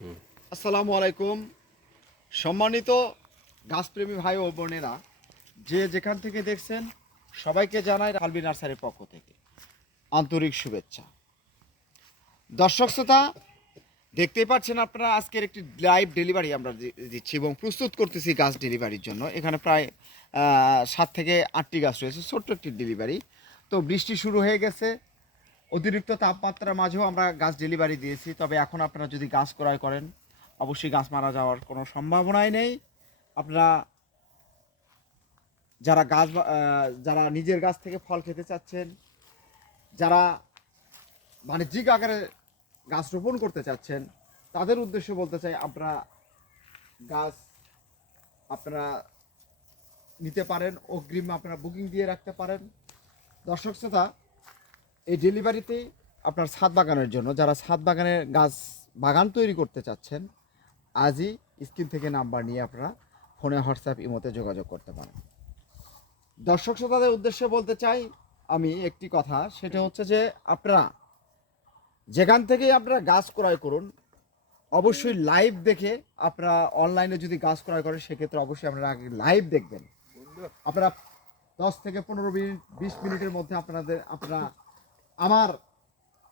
আসসালামু আলাইকুম। সম্মানিত গাছপ্রেমী ভাই ও বোনেরা, যে যেখান থেকে দেখছেন সবাইকে জানাই আলবি নার্সারির পক্ষ থেকে আন্তরিক শুভেচ্ছা। দর্শক শ্রোতা, দেখতেই পাচ্ছেন আপনারা, আজকের একটি লাইভ ডেলিভারি আমরা দিচ্ছি এবং প্রস্তুত করতেছি গাছ ডেলিভারির জন্য। এখানে প্রায় 7 থেকে 8টি গাছ রয়েছে, ছোট্ট একটি ডেলিভারি। তো বৃষ্টি শুরু হয়ে গেছে, অতিরিক্ত তাপমাত্রার মাঝেও আমরা গাছ ডেলিভারি দিয়েছি। তবে এখন আপনারা যদি গাছ ক্রয় করেন, অবশ্যই গাছ মারা যাওয়ার কোনো সম্ভাবনাই নেই। আপনারা যারা যারা নিজের গাছ থেকে ফল খেতে চাচ্ছেন, যারা বাণিজ্যিক আকারে গাছ রোপণ করতে চাচ্ছেন, তাদের উদ্দেশ্যে বলতে চাই, আপনারা গাছ আপনারা নিতে পারেন, অগ্রিম আপনারা বুকিং দিয়ে রাখতে পারেন। দর্শক শ্রোতা, এই ডেলিভারিতে আপনার ছাদ বাগানের জন্য, যারা ছাদ বাগানের বাগান তৈরি করতে চাচ্ছেন, আজই স্ক্রিন থেকে নাম্বার নিয়ে আপনারা ফোনে, হোয়াটসঅ্যাপ, ইমোতে যোগাযোগ করতে পারেন। দর্শক শ্রোতাদের উদ্দেশ্যে বলতে চাই আমি একটি কথা, সেটা হচ্ছে যে আপনারা যেখান থেকেই আপনারা গাছ ক্রয় করুন, অবশ্যই লাইভ দেখে, আপনারা অনলাইনে যদি গাছ ক্রয় করেন সেক্ষেত্রে অবশ্যই আপনারা আগে লাইভ দেখবেন। আপনারা 10 থেকে 15 মিনিট 20 মিনিটের মধ্যে আপনারা আমার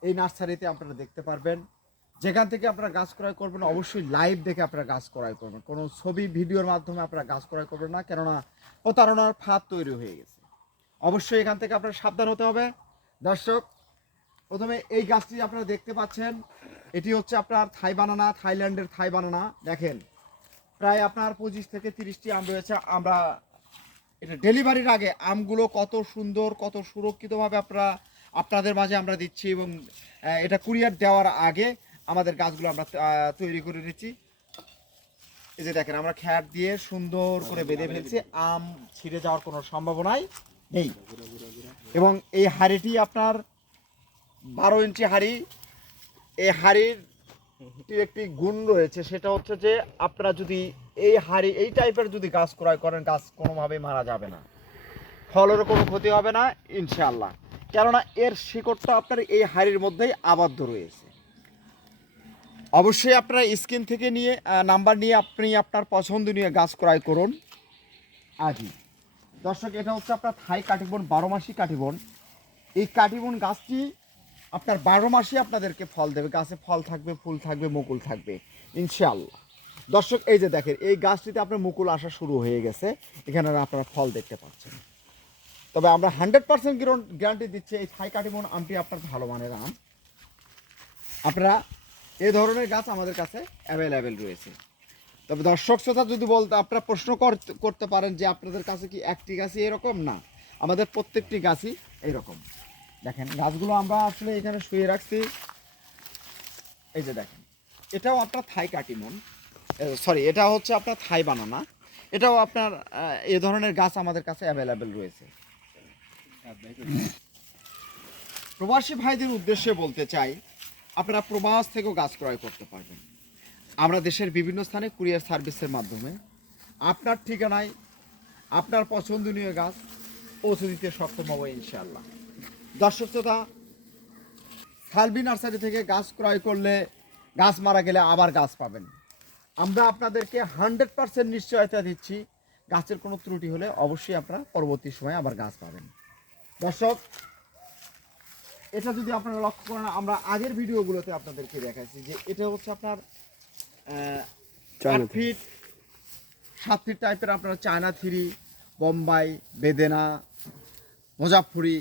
এই নার্সারিতে আপনারা দেখতে পারবেন। যেখান থেকে আপনারা গাছ ক্রয় করবেন অবশ্যই লাইভ দেখে আপনারা গাছ ক্রয় করবেন। কোনো ছবি ভিডিওর মাধ্যমে আপনারা গাছ ক্রয় করবেন না, কেননা প্রতারণার ফাঁদ তৈরি হয়ে গেছে। অবশ্যই এখান থেকে আপনারা সাবধান হতে হবে। দর্শক, প্রথমে এই গাছটি আপনারা দেখতে পাচ্ছেন, এটি হচ্ছে আপনার থাই বানানা, থাইল্যান্ডের থাই বানানা। দেখেন, প্রায় আপনার 25 থেকে 30টি আম রয়েছে। আমরা এটা ডেলিভারির আগে আমগুলো কত সুন্দর, কত সুরক্ষিতভাবে আপনাদের মাঝে আমরা দিচ্ছি, এবং এটা কুরিয়ার দেওয়ার আগে আমাদের গাছগুলো আমরা তৈরি করে নিচ্ছি। এই যে দেখেন, আমরা খ্যার দিয়ে সুন্দর করে বেঁধে ফেলছি, আম ছিঁড়ে যাওয়ার কোনো সম্ভাবনাই নেই। এবং এই হাঁড়িটি আপনার 12 ইঞ্চি হাঁড়ি। এই হাঁড়ির একটি গুণ রয়েছে, সেটা হচ্ছে যে আপনারা যদি এই টাইপের যদি গাছ ক্রয় করেন, গাছ কোনোভাবেই মারা যাবে না, ফলেরও কোনো ক্ষতি হবে না ইনশাআল্লাহ, কেননা এর শিকড়টা আপনার এই হাঁড়ির মধ্যেই আবদ্ধ রয়েছে। অবশ্যই আপনারা স্ক্রিন থেকে নাম্বার নিয়ে আপনি আপনার পছন্দনীয় গাছ ক্রয় করুন আজই। দর্শক, এটা হচ্ছে আপনার থাই কাটিবন, 12 মাসি কাটিবন। এই কাটিবন গাছটি আপনার 12 মাসই আপনাদেরকে ফল দেবে। গাছে ফল থাকবে, ফুল থাকবে, মুকুল থাকবে ইনশাআল্লাহ। দর্শক, এই যে দেখেন, এই গাছটিতে আপনার মুকুল আসা শুরু হয়ে গেছে, এখানে আপনারা ফল দেখতে পাচ্ছেন। তবে আমরা 100% গ্যারান্টি দিচ্ছি, এই থাই কাটিমন আমটি আপনার ভালো মানের আম। আপনারা এই ধরনের গাছ আমাদের কাছে অ্যাভেলেবেল রয়েছে। তবে দর্শক শ্রোতা, যদি আপনারা প্রশ্ন করতে পারেন যে আপনাদের কাছে কি একটি গাছই এরকম, না, আমাদের প্রত্যেকটি গাছই এরকম। দেখেন, গাছগুলো আমরা আসলে এখানে শুয়ে রাখছি। এই যে দেখেন, এটাও আপনার থাই কাটিমন, সরি, এটা হচ্ছে আপনার থাই বানানা। এটাও আপনার এ ধরনের গাছ আমাদের কাছে অ্যাভেলেবেল রয়েছে। প্রবাসী ভাইদের উদ্দেশ্যে বলতে চাই, আপনারা প্রবাস থেকেও গাছ ক্রয় করতে পারবেন। আমরা দেশের বিভিন্ন স্থানে কুরিয়ার সার্ভিসের মাধ্যমে আপনার ঠিকানায় আপনার পছন্দনীয় গাছ পৌঁছে দিতে সক্ষম হবো ইনশাআল্লাহ। দর্শক শ্রোতা, আলবি নার্সারি থেকে গাছ ক্রয় করলে গাছ মারা গেলে আবার গাছ পাবেন। আমরা আপনাদেরকে 100% নিশ্চয়তা দিচ্ছি, গাছের কোনো ত্রুটি হলে অবশ্যই আপনারা পরবর্তী সময়ে আবার গাছ পাবেন। দর্শক, এটা যদি আপনারা লক্ষ্য করেন, আমরা আগের ভিডিওগুলোতে আপনাদেরকে দেখাচ্ছি যে এটা হচ্ছে আপনার 8 ফিট 7 ফিট টাইপের আপনারা চায়না থ্রি, বোম্বাই, বেদেনা, মুজাফফরি,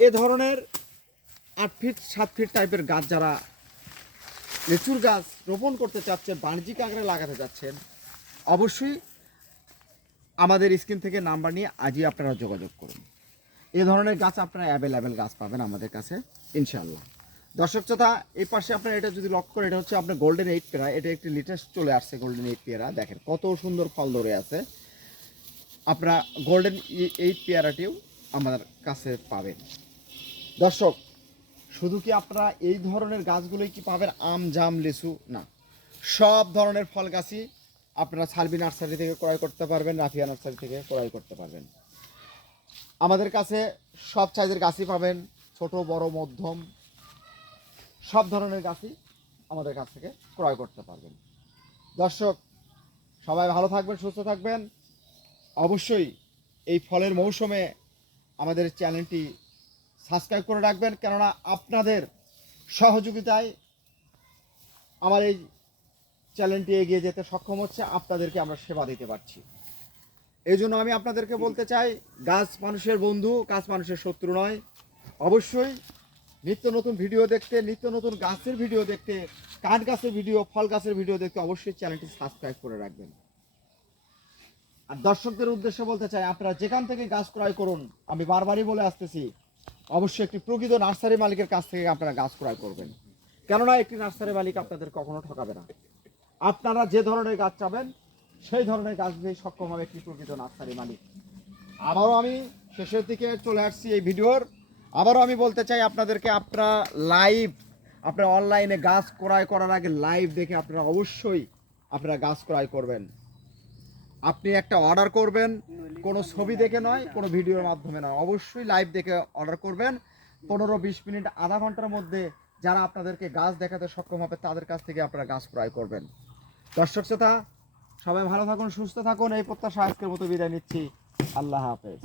এ ধরনের 8 ফিট 7 ফিট টাইপের গাছ যারা লিচুর গাছ রোপণ করতে চাচ্ছেন, বাণিজ্যিক আকারে লাগাতে চাচ্ছেন, অবশ্যই আমাদের স্ক্রিন থেকে নাম্বার নিয়ে আজই আপনারা যোগাযোগ করুন। এ ধরনের গাছ আপনারা অ্যাভেলেবেল গাছ পাবেন আমাদের কাছে ইনশাআল্লাহ। দর্শক শ্রোতা, এই পাশে আপনারা এটা যদি লক্ষ্য করেন, এটা হচ্ছে আপনার গোল্ডেন 8 পেয়ারা। এটা একটি লেটেস্ট চলে আসছে গোল্ডেন 8 পেয়ারা। দেখেন কত সুন্দর ফল ধরে আছে। আপনারা গোল্ডেন 8 পেয়ারাটিও আমাদের কাছে পাবেন। দর্শক, শুধু কি আপনারা এই ধরনের গাছগুলোই কি পাবেন, আম, জাম, লিচু? না, সব ধরনের ফল গাছই আপনারা আলবি নার্সারি থেকে ক্রয় করতে পারবেন, রাফিয়া নার্সারি থেকে ক্রয় করতে পারবেন। আমাদের কাছে সব সাইজের গাছই পাবেন, ছোট, বড়, মধ্যম, সব ধরনের গাছই আমাদের কাছ থেকে ক্রয় করতে পারবেন। দর্শক সবাই ভালো থাকবেন, সুস্থ থাকবেন। অবশ্যই এই ফলের মৌসুমে আমাদের চ্যানেলটি সাবস্ক্রাইব করে রাখবেন, কেননা আপনাদের সহযোগিতায় আমার এই চ্যানেলটি এগিয়ে যেতে সক্ষম হচ্ছে, আপনাদেরকে আমরা সেবা দিতে পারছি। এই জন্য আমি আপনাদেরকে বলতে চাই, গাছ মানুষের বন্ধু, গাছ মানুষের শত্রু নয়। অবশ্যই নিত্য নতুন ভিডিও দেখতে, নিত্য নতুন গাছের ভিডিও দেখতে, কাঠ গাছের ভিডিও, ফল গাছের ভিডিও দেখতে অবশ্যই চ্যানেলটি সাবস্ক্রাইব করে রাখবেন। আর দর্শকদের উদ্দেশ্যে বলতে চাই, আপনারা যেখান থেকে গাছ ক্রয় করুন, আমি বারবারই বলে আসতেছি, অবশ্যই একটি প্রকৃত নার্সারি মালিকের কাছ থেকে আপনারা গাছ ক্রয় করবেন, কেননা একটি নার্সারি মালিক আপনাদের কখনো ঠকাবে না। আপনারা যে ধরনের গাছ চাবেন সেই ধরনের গাছ দিয়ে সক্ষম হবে একটি প্রকৃত নার্সারি মালিক। আবারও আমি শেষের দিকে চলে আসছি এই ভিডিওর। আবারও আমি বলতে চাই আপনাদেরকে, আপনারা লাইভ, আপনারা অনলাইনে গাছ ক্রয় করার আগে লাইভ দেখে আপনারা অবশ্যই আপনারা গাছ ক্রয় করবেন। আপনি একটা অর্ডার করবেন কোনো ছবি দেখে নয়, কোনো ভিডিওর মাধ্যমে নয়, অবশ্যই লাইভ দেখে অর্ডার করবেন। 15-20 মিনিট, আধা ঘন্টার মধ্যে যারা আপনাদেরকে গাছ দেখাতে সক্ষম হবে তাদের কাছ থেকে আপনারা গাছ ক্রয় করবেন। দর্শক শ্রোতা সবাই ভালো থাকুন, সুস্থ থাকুন, এই প্রত্যাশা আজকের মতো বিদায় নিচ্ছি। আল্লাহ হাফেজ।